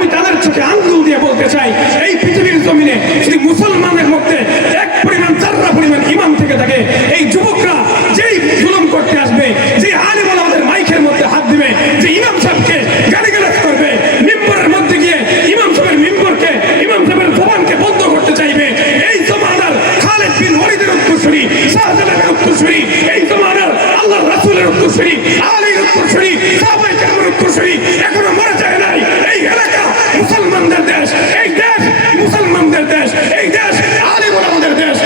আমি তাদের চোখে আঙ্গুল দিয়ে বলতে চাই, এই পৃথিবীর জমিনে যদি মুসলমানের মধ্যে এক পরিমাণ জাররা পরিমাণ ঈমান থেকে থাকে, এই যুবকরা যেই জুলুম করতে আসবে, যে আলেম ওলামাদের মাইকের মধ্যে হাত দিবে, যে ইমাম সাহেবকে গালিগালাজ করবে, মিম্বরের মধ্যে গিয়ে ইমাম সাহেবের মিম্বরকে, ইমাম সাহেবের জবানকে বন্ধ করতে চাইবে, এই জমানার খালেদ বিন ওয়ালিদের উত্তরসূরি, শাহজালালের উত্তরসূরি, এই জমানার আল্লাহর রাসূলের উত্তরসূরি, আলীর উত্তরসূরি, সাহাবায়ে কেরামের উত্তরসূরি এখনো মরে যায় নাই। এই এলাকা মুসলমানদের দেশ, এই দেশ মুসলমানদের দেশ, এই দেশ আলেম ওলামাদের দেশ।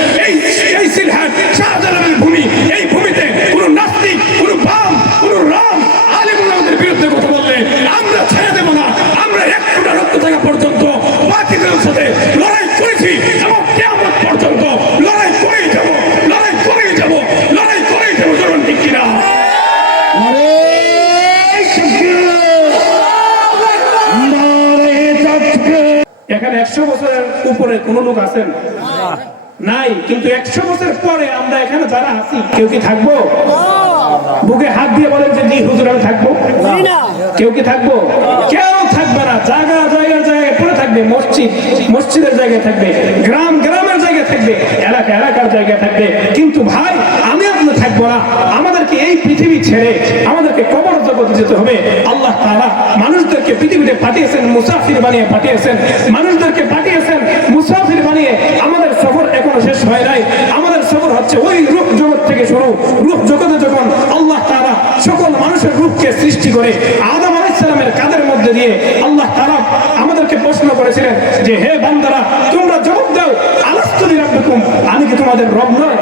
এই সিলহাট শাহজালালের ভূমি, এই ভূমিতে কোনো নাস্তিক, কোনো বাম, কোনো রাম আলেম ওলামাদের বিরুদ্ধে কথা বললে আমরা ছেড়ে দেব না। আমরা এক ফোঁটা রক্ত থাকা পর্যন্ত বাতিলের সাথে লড়াই করেছি এবং কিয়ামত পর্যন্ত লড়াই করেই যাব, লড়াই করেই যাব, লড়াই করেই যাব। জবান ঠিক কিনা? এখানে 100 বছরের উপরে কোন লোক আছেন? নাই। কিন্তু 100 বছর পরে আমরা এখানে যারা আছি কেউ কি থাকবো? বুকে হাত দিয়ে বলেন যে জি হুজুর আমি থাকবো। কেউ কি থাকবো? কেউ থাকবে না। জায়গায় পড়ে থাকবে, মসজিদ মসজিদের জায়গায় থাকবে, গ্রাম গ্রামের জায়গায় থাকবে, এলাকা এলাকার জায়গায় থাকবে। কিন্তু ভাই আমি আপনি থাকবো না। আমাদেরকে এই পৃথিবী ছেড়ে আমাদেরকে কবর জগতে যেতে হবে। আল্লাহ তাআলা মানুষদেরকে পৃথিবীতে পাঠিয়েছেন, মুসাফির বানিয়ে পাঠিয়েছেন, মানুষদেরকে পাঠিয়েছেন মুসাফির বানিয়ে। আমাদের সফর এখনো শেষ হয় নাই। আমাদের সফর হচ্ছে ওই রূপ জগৎ থেকে শুরু। রূপ জগতে যখন আল্লাহ তাআলা সকল মানুষের রূপকে সৃষ্টি করে আদম আলাইহিস সালামের কাঁধের মধ্যে দিয়ে আল্লাহ তাআলা আমাদেরকে প্রশ্ন করেছিলেন যে হে বান্দারা তোমরা জবাব দাও, আলাস্তু বিরাব্বিকুম, আমি কি তোমাদের রব নয়?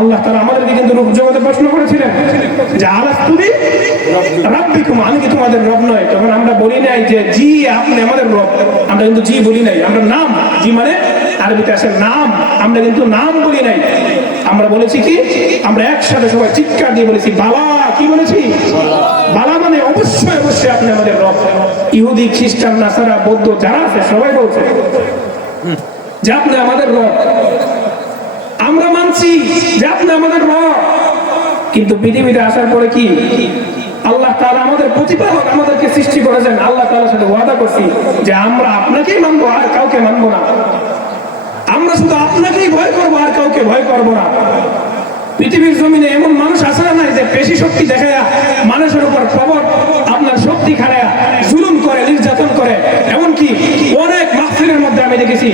আল্লাহ তাআলা আমাদেরকে কিন্তু রূপ জগতে প্রশ্ন করেছিলেন যে আলাস্তু বিরাব্বিকুম, আমি কি তোমাদের রব নয়? তখন আমরা বলি নাই যে জি আপনি আমাদের রব। আমরা কিন্তু জি বলি নাই, আমরা নাম, জি মানে আরবিতে আসে নাম, আমরা কিন্তু নাম বলি নাই। আমরা বলেছি কি, আমরা একসাথে সবাই চিৎকার দিয়ে বলেছি বাবা। কি বলেছি? বালা মানে অবশ্যই অবশ্যই আপনি আমাদের রব। ইহুদি, খ্রিস্টান, নাসারা, বৌদ্ধ যারা আছে সবাই বলছে যে আপনি আমাদের রব। আমরা মানছি যে আপনি আমাদের রব। কিন্তু পৃথিবীতে আসার পরে কি আল্লাহ তাআলা আমাদের প্রতিপালক, আমাদেরকে সৃষ্টি করেছেন। আল্লাহ তাআলার সাথে ওয়াদা করছি যে আমরা আপনাকেই মানবো, আর কাউকে মানবো না। আমরা শুধু আপনাকেই ভয় করবো, আর কাউকে ভয় করবো না। পৃথিবীর জমিনে এমন মানুষ আছে না যে পেশি শক্তি দেখায়া মানুষের উপর প্রবল আপনার শক্তি খাড়ায়া জুলুম করে, নির্যাতন করে। এমনকি অনেক মাহফিলের মধ্যে আমি দেখেছি